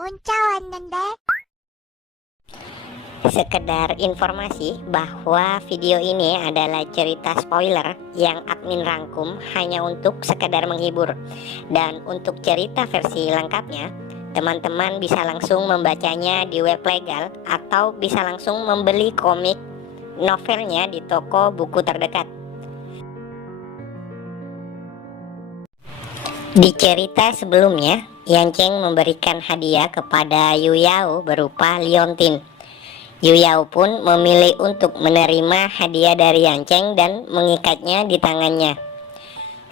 문자 왔는데. Sekedar informasi bahwa video ini adalah cerita spoiler yang admin rangkum hanya untuk sekedar menghibur. Dan untuk cerita versi lengkapnya, teman-teman bisa langsung membacanya di web legal atau bisa langsung membeli komik novelnya di toko buku terdekat. Di cerita sebelumnya, Yancheng memberikan hadiah kepada Yu Yao berupa liontin. Yu Yao pun memilih untuk menerima hadiah dari Yancheng dan mengikatnya di tangannya.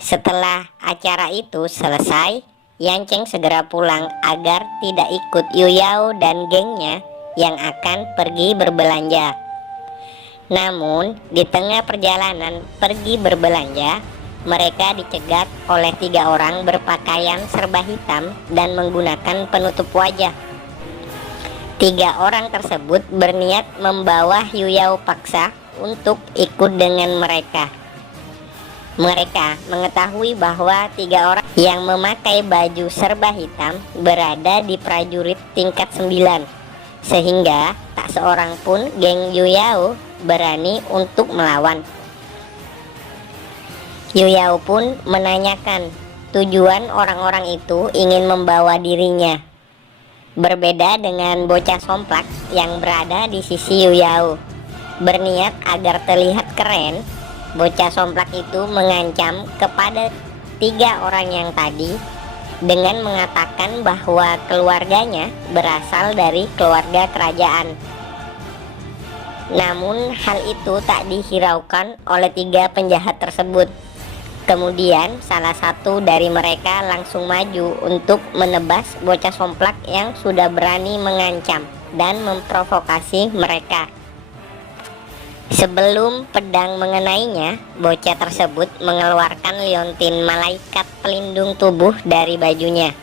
Setelah acara itu selesai, Yancheng segera pulang agar tidak ikut Yu Yao dan gengnya yang akan pergi berbelanja. Namun, di tengah perjalanan pergi berbelanja, mereka dicegat oleh 3 orang berpakaian serba hitam dan menggunakan penutup wajah. 3 orang tersebut berniat membawa Yu Yao paksa untuk ikut dengan mereka. Mereka mengetahui bahwa 3 orang yang memakai baju serba hitam berada di prajurit tingkat 9, sehingga tak seorang pun geng Yu Yao berani untuk melawan. Yu Yao pun menanyakan tujuan orang-orang itu ingin membawa dirinya. Berbeda dengan bocah somplak yang berada di sisi Yu Yao. Berniat agar terlihat keren, bocah somplak itu mengancam kepada 3 orang yang tadi dengan mengatakan bahwa keluarganya berasal dari keluarga kerajaan. Namun hal itu tak dihiraukan oleh 3 penjahat tersebut. Kemudian salah satu dari mereka langsung maju untuk menebas bocah somplak yang sudah berani mengancam dan memprovokasi mereka. Sebelum pedang mengenainya, bocah tersebut mengeluarkan liontin malaikat pelindung tubuh dari bajunya.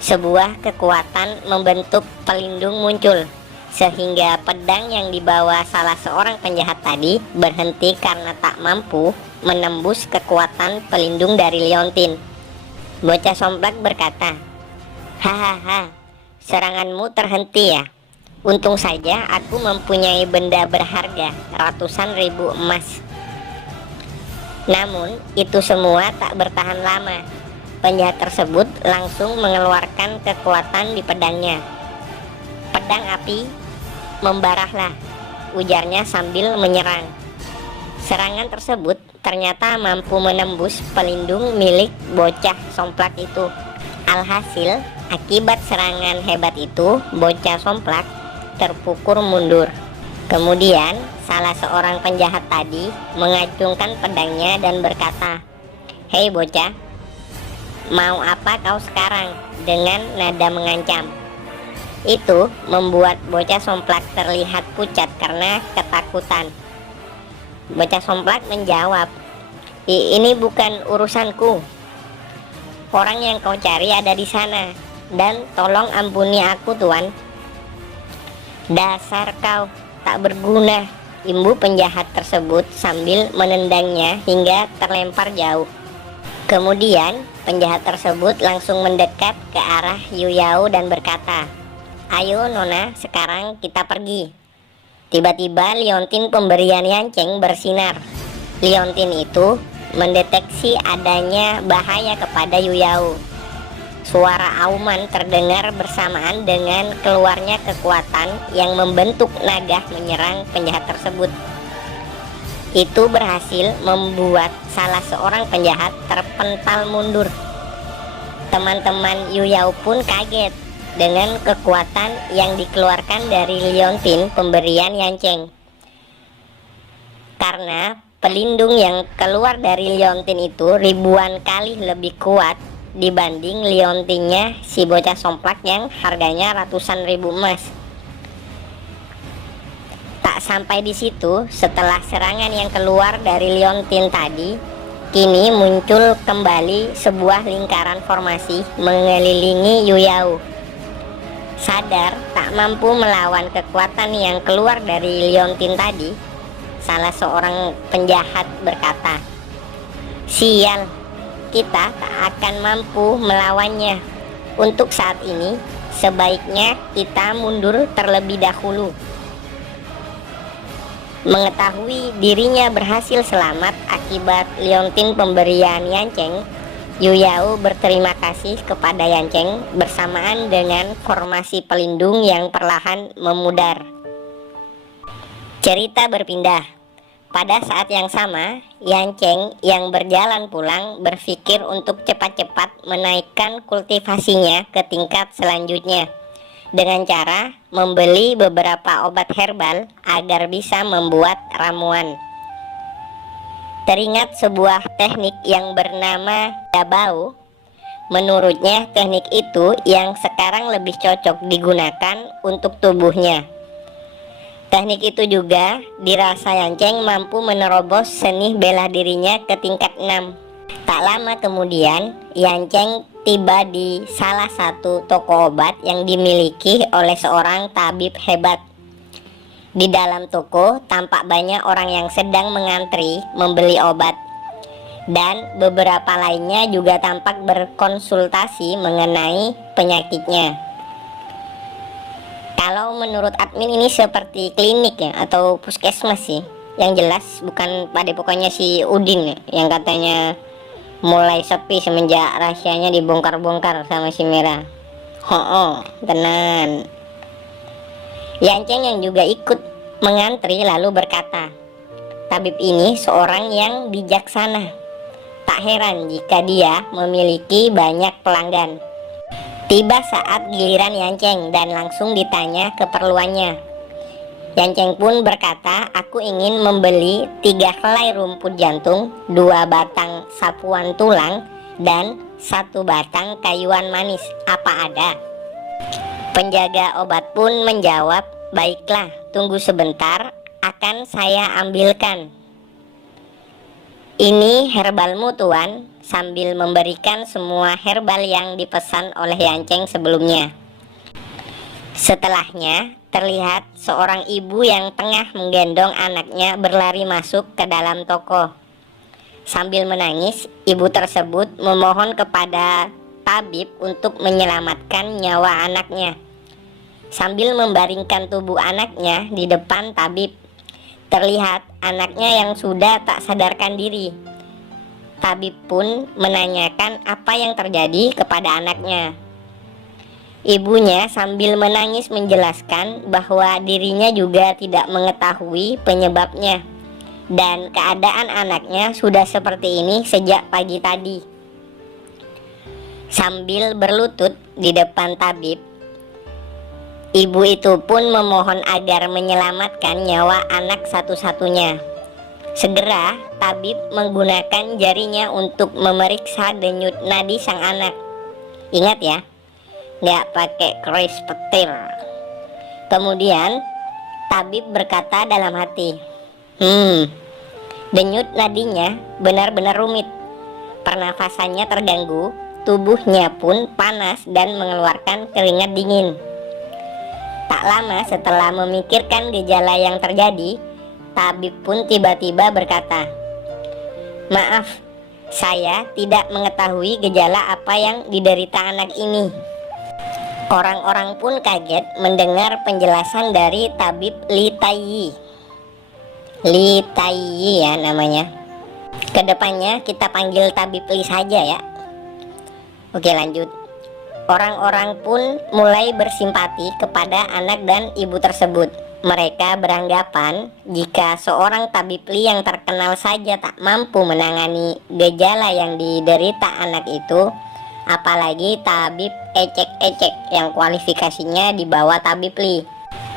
Sebuah kekuatan membentuk pelindung muncul, sehingga pedang yang dibawa salah seorang penjahat tadi berhenti karena tak mampu menembus kekuatan pelindung dari liontin. Bocah somplak berkata, "Hahaha, seranganmu terhenti ya? Untung saja aku mempunyai benda berharga ratusan ribu emas." Namun itu semua tak bertahan lama. Penjahat tersebut langsung mengeluarkan kekuatan di pedangnya. "Pedang api membarahlah," ujarnya sambil menyerang. Serangan tersebut ternyata mampu menembus pelindung milik bocah somplak itu. Alhasil, akibat serangan hebat itu, bocah somplak terpukul mundur. Kemudian, salah seorang penjahat tadi mengacungkan pedangnya dan berkata, "Hei bocah, mau apa kau sekarang?" dengan nada mengancam. Itu membuat bocah somplak terlihat pucat karena ketakutan. Bocah somplak menjawab, "Ini bukan urusanku. Orang yang kau cari ada di sana, dan tolong ampuni aku, Tuan." "Dasar kau tak berguna," imbu penjahat tersebut sambil menendangnya hingga terlempar jauh. Kemudian penjahat tersebut langsung mendekat ke arah Yu Yao dan berkata, "Ayo Nona, sekarang kita pergi." Tiba-tiba liontin pemberian Yancheng bersinar. Liontin itu mendeteksi adanya bahaya kepada Yu Yao. Suara auman terdengar bersamaan dengan keluarnya kekuatan yang membentuk naga menyerang penjahat tersebut. Itu berhasil membuat salah seorang penjahat terpental mundur. Teman-teman Yu Yao pun kaget dengan kekuatan yang dikeluarkan dari liontin pemberian Yancheng. Karena pelindung yang keluar dari liontin itu ribuan kali lebih kuat dibanding liontinnya si bocah somplak yang harganya ratusan ribu emas. Tak sampai di situ, setelah serangan yang keluar dari liontin tadi, kini muncul kembali sebuah lingkaran formasi mengelilingi Yu Yao. Sadar tak mampu melawan kekuatan yang keluar dari liontin tadi, salah seorang penjahat berkata, "Sial, kita tak akan mampu melawannya. Untuk saat ini, sebaiknya kita mundur terlebih dahulu. Mengetahui dirinya berhasil selamat akibat liontin pemberian Yancheng, Yu Yao berterima kasih kepada Yancheng bersamaan dengan formasi pelindung yang perlahan memudar. Cerita berpindah. Pada saat yang sama, Yancheng yang berjalan pulang berpikir untuk cepat-cepat menaikkan kultivasinya ke tingkat selanjutnya dengan cara membeli beberapa obat herbal agar bisa membuat ramuan. Teringat sebuah teknik yang bernama Dabao. Menurutnya teknik itu yang sekarang lebih cocok digunakan untuk tubuhnya. Teknik itu juga dirasa Yancheng mampu menerobos seni bela dirinya ke tingkat 6. Tak lama kemudian, Yancheng tiba di salah satu toko obat yang dimiliki oleh seorang tabib hebat. Di dalam toko tampak banyak orang yang sedang mengantri membeli obat, dan beberapa lainnya juga tampak berkonsultasi mengenai penyakitnya. Kalau menurut admin ini seperti klinik ya, atau puskesmas sih. Yang jelas bukan padepokannya si Udin ya, yang katanya mulai sepi semenjak rahasianya dibongkar-bongkar sama si Merah. Tenan. Yancheng yang juga ikut mengantri lalu berkata, tabib ini seorang yang bijaksana. Tak heran jika dia memiliki banyak pelanggan. Tiba saat giliran Yancheng dan langsung ditanya keperluannya. Yancheng pun berkata, aku ingin membeli 3 helai rumput jantung, 2 batang sapuan tulang, dan 1 batang kayuan manis. Apa ada? Penjaga obat pun menjawab, baiklah, tunggu sebentar, akan saya ambilkan. Ini herbalmu tuan, sambil memberikan semua herbal yang dipesan oleh Yancheng sebelumnya. Setelahnya, terlihat seorang ibu yang tengah menggendong anaknya berlari masuk ke dalam toko. Sambil menangis, ibu tersebut memohon kepada tabib untuk menyelamatkan nyawa anaknya. Sambil membaringkan tubuh anaknya di depan tabib, terlihat anaknya yang sudah tak sadarkan diri. Tabib pun menanyakan apa yang terjadi kepada anaknya. Ibunya sambil menangis menjelaskan bahwa dirinya juga tidak mengetahui penyebabnya, dan keadaan anaknya sudah seperti ini sejak pagi tadi. Sambil berlutut di depan tabib, ibu itu pun memohon agar menyelamatkan nyawa anak satu-satunya. Segera tabib menggunakan jarinya untuk memeriksa denyut nadi sang anak. Ingat ya, nggak pakai keris petir. Kemudian tabib berkata dalam hati, denyut nadinya benar-benar rumit. Pernafasannya terganggu, tubuhnya pun panas dan mengeluarkan keringat dingin. Tak lama setelah memikirkan gejala yang terjadi, tabib pun tiba-tiba berkata, maaf, saya tidak mengetahui gejala apa yang diderita anak ini. Orang-orang pun kaget mendengar penjelasan dari tabib Li Taiyi. Li Taiyi ya namanya. Kedepannya kita panggil tabib Li saja ya. Oke, lanjut. Orang-orang pun mulai bersimpati kepada anak dan ibu tersebut. Mereka beranggapan jika seorang tabib Li yang terkenal saja tak mampu menangani gejala yang diderita anak itu, apalagi tabib ecek-ecek yang kualifikasinya di bawah tabib Li.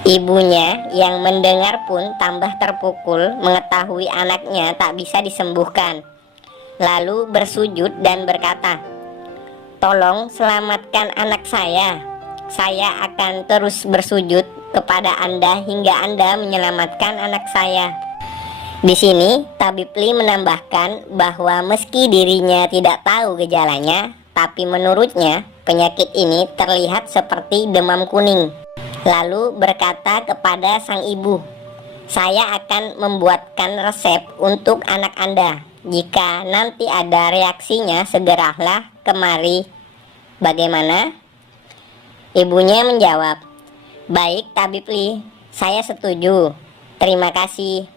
Ibunya yang mendengar pun tambah terpukul mengetahui anaknya tak bisa disembuhkan. Lalu bersujud dan berkata, tolong selamatkan anak saya. Saya akan terus bersujud kepada Anda hingga Anda menyelamatkan anak saya. Di sini tabib Li menambahkan bahwa meski dirinya tidak tahu gejalanya, tapi menurutnya penyakit ini terlihat seperti demam kuning. Lalu berkata kepada sang ibu, saya akan membuatkan resep untuk anak Anda. Jika nanti ada reaksinya, segeralah kemari. Bagaimana? Ibunya menjawab, "Baik, Tabib Li, saya setuju. Terima kasih."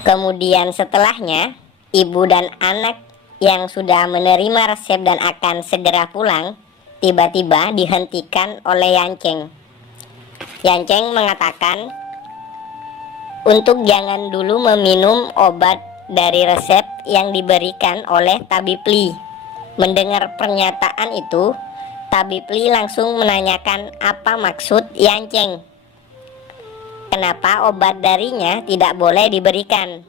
Kemudian setelahnya, ibu dan anak yang sudah menerima resep dan akan segera pulang, tiba-tiba dihentikan oleh Yanceng. Yanceng mengatakan untuk jangan dulu meminum obat dari resep yang diberikan oleh Tabib Li. Mendengar pernyataan itu, Tabib Li langsung menanyakan apa maksud Yanceng. Kenapa obat darinya tidak boleh diberikan?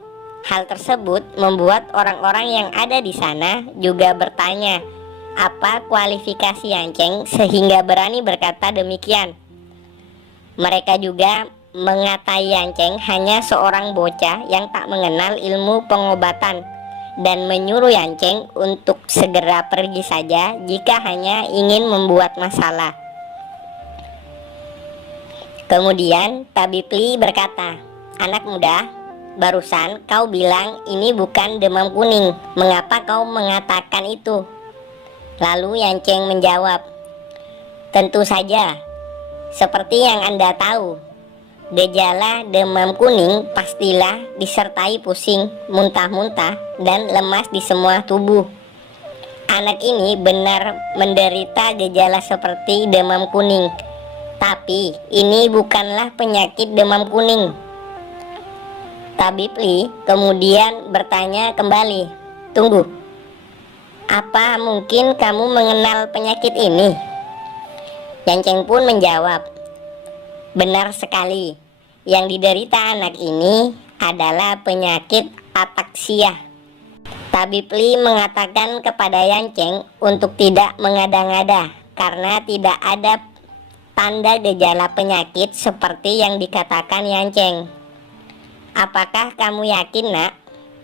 Hal tersebut membuat orang-orang yang ada di sana juga bertanya apa kualifikasi Yanceng sehingga berani berkata demikian. Mereka juga mengatai Yanceng hanya seorang bocah yang tak mengenal ilmu pengobatan dan menyuruh Yanceng untuk segera pergi saja jika hanya ingin membuat masalah. Kemudian Tabib Li berkata, "Anak muda, barusan kau bilang ini bukan demam kuning. Mengapa kau mengatakan itu?" Lalu Yanceng menjawab, "Tentu saja, seperti yang Anda tahu, gejala demam kuning pastilah disertai pusing, muntah-muntah, dan lemas di semua tubuh. Anak ini benar menderita gejala seperti demam kuning. Tapi ini bukanlah penyakit demam kuning." Tabib Li kemudian bertanya kembali, "Tunggu, apa mungkin kamu mengenal penyakit ini?" Yanceng pun menjawab, "Benar sekali, yang diderita anak ini adalah penyakit ataksia." Tabib Li mengatakan kepada Yanceng untuk tidak mengada-ngada karena tidak ada tanda gejala penyakit seperti yang dikatakan Yanceng. "Apakah kamu yakin, Nak?"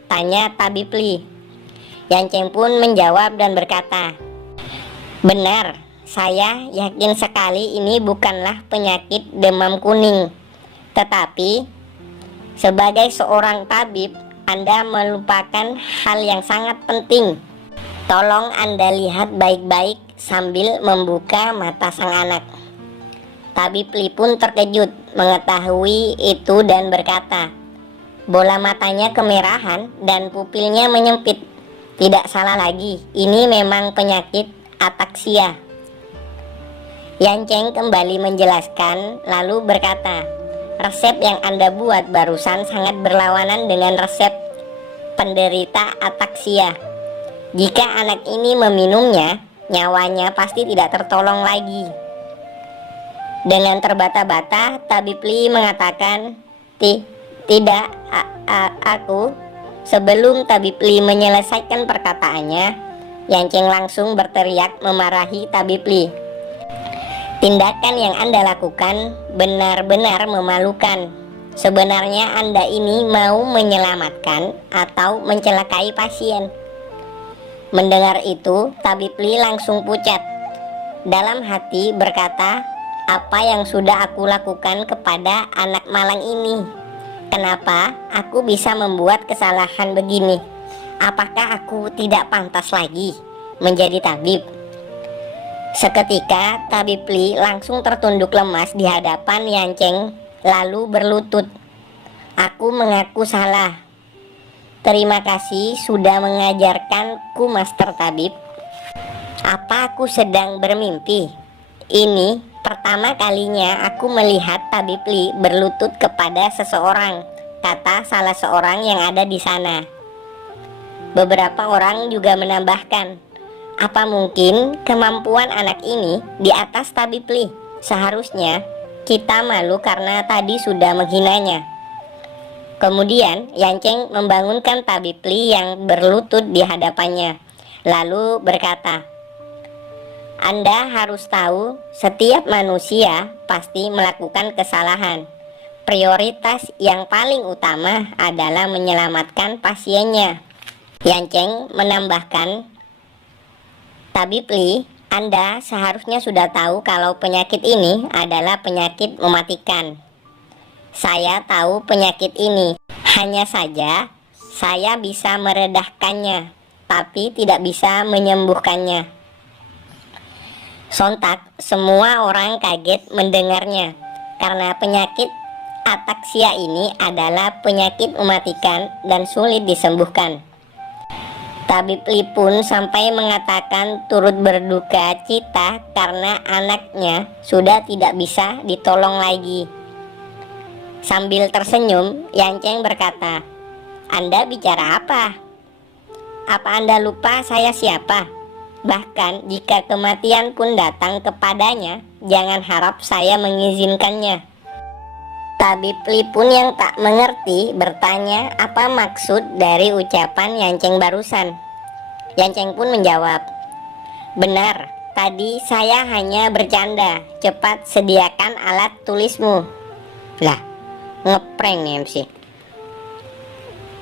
tanya Tabib Li. Yanceng pun menjawab dan berkata, "Benar, saya yakin sekali ini bukanlah penyakit demam kuning. Tetapi sebagai seorang tabib, Anda melupakan hal yang sangat penting. Tolong Anda lihat baik-baik sambil membuka mata sang anak." Tabib Li pun terkejut mengetahui itu dan berkata, "Bola matanya kemerahan dan pupilnya menyempit. Tidak salah lagi, ini memang penyakit ataksia." Yanceng kembali menjelaskan lalu berkata, "Resep yang Anda buat barusan sangat berlawanan dengan resep penderita ataksia. Jika anak ini meminumnya, nyawanya pasti tidak tertolong lagi." Dengan terbata-bata, Tabib Li mengatakan, "Tidak, aku." Sebelum Tabib Li menyelesaikan perkataannya, Yanceng langsung berteriak memarahi Tabib Li. "Tindakan yang Anda lakukan benar-benar memalukan. Sebenarnya Anda ini mau menyelamatkan atau mencelakai pasien." Mendengar itu, Tabib Li langsung pucat. Dalam hati berkata, "Apa yang sudah aku lakukan kepada anak malang ini? Kenapa aku bisa membuat kesalahan begini? Apakah aku tidak pantas lagi menjadi tabib?" Seketika Tabib Li langsung tertunduk lemas di hadapan Yanceng lalu berlutut, "Aku mengaku salah. Terima kasih sudah mengajarkanku, Master Tabib. Apa aku sedang bermimpi? Ini pertama kalinya aku melihat Tabib Li berlutut kepada seseorang," kata salah seorang yang ada di sana. Beberapa orang juga menambahkan, "Apa mungkin kemampuan anak ini di atas Tabib Li? Seharusnya kita malu karena tadi sudah menghinanya." Kemudian Yanceng membangunkan Tabib Li yang berlutut di hadapannya, lalu berkata, "Anda harus tahu, setiap manusia pasti melakukan kesalahan. Prioritas yang paling utama adalah menyelamatkan pasiennya." Yanceng menambahkan, "Tabib Li, Anda seharusnya sudah tahu kalau penyakit ini adalah penyakit mematikan. Saya tahu penyakit ini, hanya saja saya bisa meredahkannya, tapi tidak bisa menyembuhkannya. Sontak semua orang kaget mendengarnya, karena penyakit ataksia ini adalah penyakit mematikan dan sulit disembuhkan. Tabib Li pun sampai mengatakan turut berduka cita karena anaknya sudah tidak bisa ditolong lagi. Sambil tersenyum, Yan Cheng berkata, "Anda bicara apa? Apa Anda lupa saya siapa? Bahkan jika kematian pun datang kepadanya, jangan harap saya mengizinkannya." Tabib Li pun yang tak mengerti bertanya apa maksud dari ucapan Yan Cheng barusan. Yan Cheng pun menjawab, "Benar, tadi saya hanya bercanda. Cepat sediakan alat tulismu." Lah, ngeprank nih MC.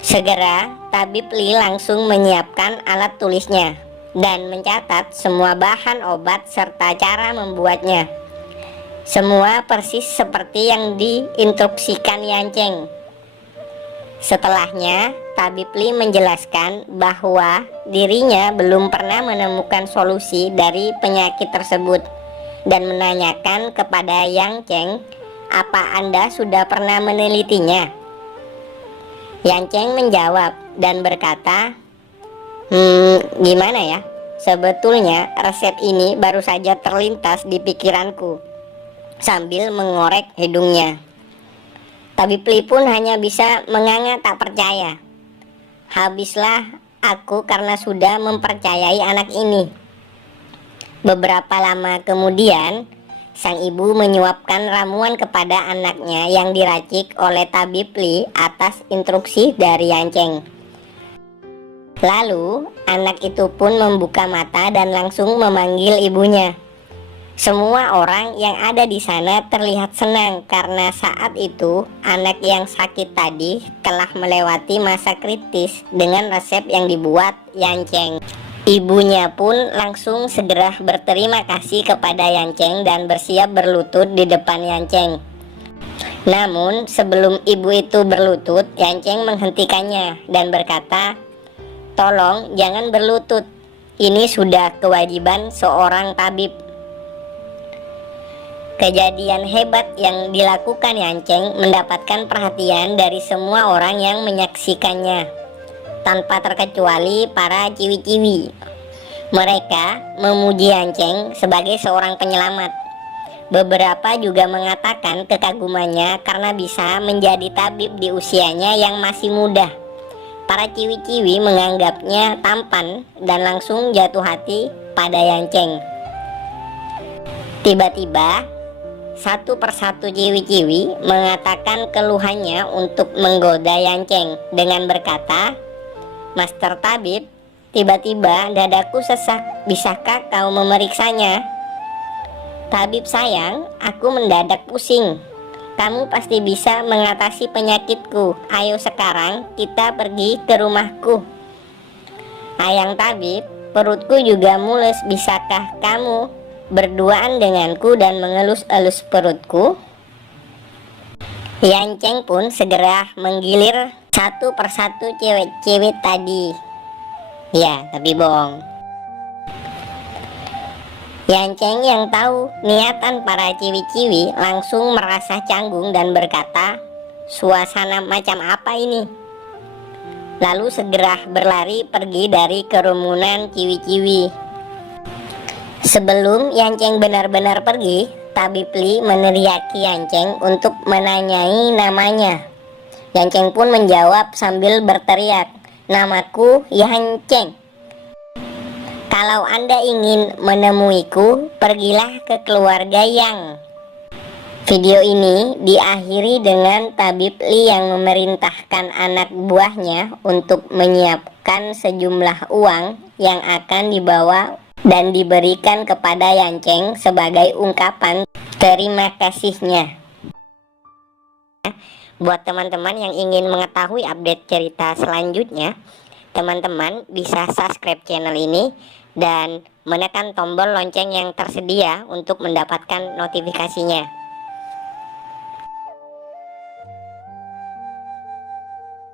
Segera Tabib Li langsung menyiapkan alat tulisnya dan mencatat semua bahan obat serta cara membuatnya. Semua persis seperti yang diinstruksikan Yan Cheng. Setelahnya, Tabib Li menjelaskan bahwa dirinya belum pernah menemukan solusi dari penyakit tersebut dan menanyakan kepada Yan Cheng, "Apa Anda sudah pernah menelitinya?" Yan Cheng menjawab dan berkata, "Gimana ya? Sebetulnya resep ini baru saja terlintas di pikiranku," sambil mengorek hidungnya. Tabib Li pun hanya bisa menganga tak percaya. "Habislah aku karena sudah mempercayai anak ini." Beberapa lama kemudian, sang ibu menyuapkan ramuan kepada anaknya yang diracik oleh Tabib Li atas instruksi dari Yan Cheng. Lalu, anak itu pun membuka mata dan langsung memanggil ibunya. Semua orang yang ada di sana terlihat senang karena saat itu anak yang sakit tadi telah melewati masa kritis dengan resep yang dibuat Yan Cheng. Ibunya pun langsung segera berterima kasih kepada Yan Cheng dan bersiap berlutut di depan Yan Cheng. Namun sebelum ibu itu berlutut, Yan Cheng menghentikannya dan berkata, "Tolong jangan berlutut. Ini sudah kewajiban seorang tabib." Kejadian hebat yang dilakukan Yan Cheng mendapatkan perhatian dari semua orang yang menyaksikannya, tanpa terkecuali para ciwi-ciwi. Mereka memuji Yan Cheng sebagai seorang penyelamat. Beberapa juga mengatakan kekagumannya karena bisa menjadi tabib di usianya yang masih muda. Para ciwi-ciwi menganggapnya tampan dan langsung jatuh hati pada Yan Cheng. Tiba-tiba, satu persatu ciwi-ciwi mengatakan keluhannya untuk menggoda Yan Cheng dengan berkata, "Master Tabib, tiba-tiba dadaku sesak, bisakah kau memeriksanya?" "Tabib sayang, aku mendadak pusing. Kamu pasti bisa mengatasi penyakitku. Ayo sekarang kita pergi ke rumahku." "Ayang Tabib, perutku juga mules, bisakah kamu berduaan denganku dan mengelus-elus perutku?" Yan Cheng pun segera menggilir satu persatu cewek-cewek tadi. Ya, tapi bohong. Yan Cheng yang tahu niatan para ciwi-ciwi langsung merasa canggung dan berkata, "Suasana macam apa ini?" Lalu segera berlari pergi dari kerumunan ciwi-ciwi. Sebelum Yan Cheng benar-benar pergi, Tabib Li meneriaki Yan Cheng untuk menanyai namanya. Yan Cheng pun menjawab sambil berteriak, "Namaku Yan Cheng. Kalau Anda ingin menemuiku, pergilah ke keluarga Yang." Video ini diakhiri dengan Tabib Li yang memerintahkan anak buahnya untuk menyiapkan sejumlah uang yang akan dibawa dan diberikan kepada Yan Cheng sebagai ungkapan terima kasihnya. Buat teman-teman yang ingin mengetahui update cerita selanjutnya, teman-teman bisa subscribe channel ini dan menekan tombol lonceng yang tersedia untuk mendapatkan notifikasinya.